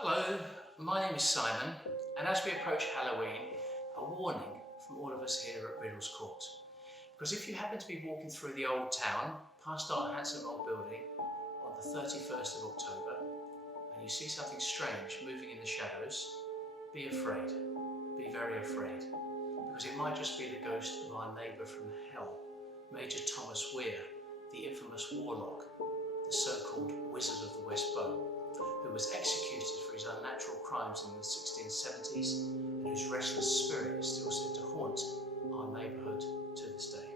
Hello, my name is Simon, and as we approach Halloween, a warning from all of us here at Riddle's Court. Because if you happen to be walking through the old town, past our handsome old building, on the 31st of October, and you see something strange moving in the shadows, be afraid, be very afraid, because it might just be the ghost of our neighbour from hell, Major Thomas Weir, the infamous warlock, the so-called Wizard of the West Bow, who was executed for his unnatural crimes in the 1670s and whose restless spirit is still said to haunt our neighbourhood to this day.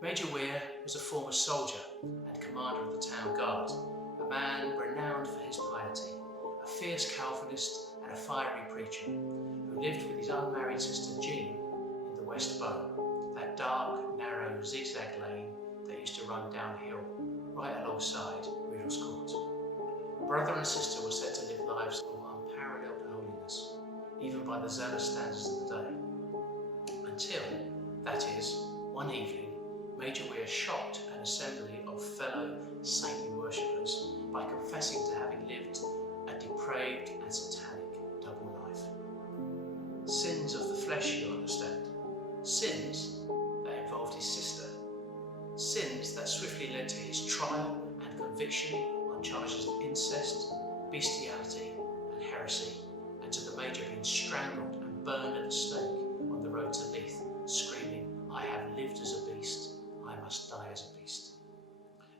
Major Weir was a former soldier and commander of the town guard, a man renowned for his piety, a fierce Calvinist and a fiery preacher who lived with his unmarried sister Jean in the West Bow, that dark, narrow, zigzag lane that used to run downhill right alongside Riddle's Court. Brother and sister were said to live lives of unparalleled holiness, even by the zealous standards of the day. Until, that is, one evening, Major Weir shocked an assembly of fellow saintly worshippers by confessing to having lived a depraved and satanic double life. Sins of the flesh, you understand. Sins that involved his sister. Sins that swiftly led to his trial and conviction on charges of incest, bestiality and heresy, and to the Major being strangled and burned at the stake on the road to Leith, screaming, "I have lived as a beast, I must die as a beast,"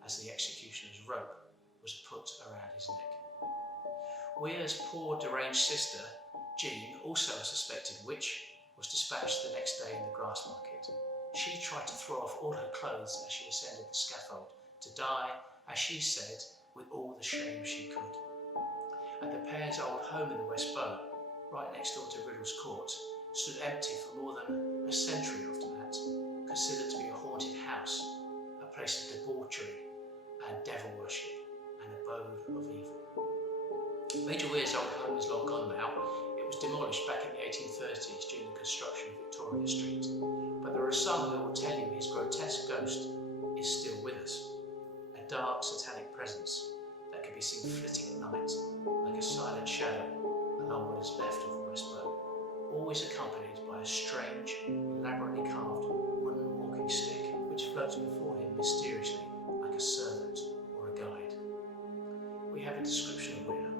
as the executioner's rope was put around his neck. Weir's poor deranged sister, Jean, also a suspected witch, was dispatched the next day in the grass market. She tried to throw off all her clothes as she ascended the scaffold, to die, as she said, with all the shame she could. And the pair's old home in the West Bow, right next door to Riddle's Court, stood empty for more than a century after that, considered to be a haunted house, a place of debauchery and devil worship, an abode of evil. Major Weir's old home is long gone now. It was demolished back in the 1830s during the construction of Victoria Street, but there are some who will tell you his grotesque ghost is still with us. A dark satanic presence that can be seen flitting at night like a silent shadow along what is left of the West Bow, always accompanied by a strange, elaborately carved wooden walking stick which floats before him mysteriously like a servant or a guide. We have a description of Weir,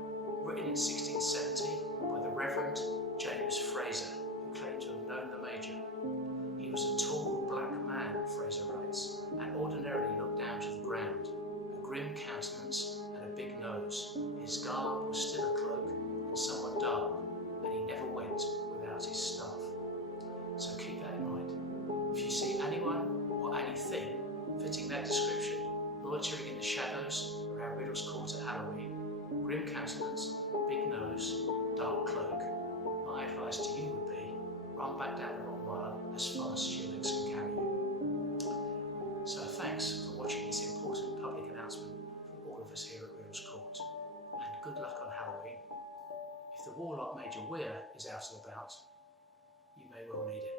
written in 1670 by the Reverend James Fraser, who claimed to have known the Major. He was a tall black man, Fraser writes, and ordinarily looked down to the ground, a grim countenance and a big nose. His garb was still a cloak and somewhat dark, and he never went without his staff. So keep that in mind. If you see anyone or anything fitting that description, loitering in the shadows around Riddle's Court at Halloween, grim countenance, big nose, dark cloak, my advice to you would be, run back down the long mile as fast as your legs can carry you. So thanks for watching this important public announcement from all of us here at Riddle's Court, and good luck on Halloween. If the warlock Major Weir is out and about, you may well need it.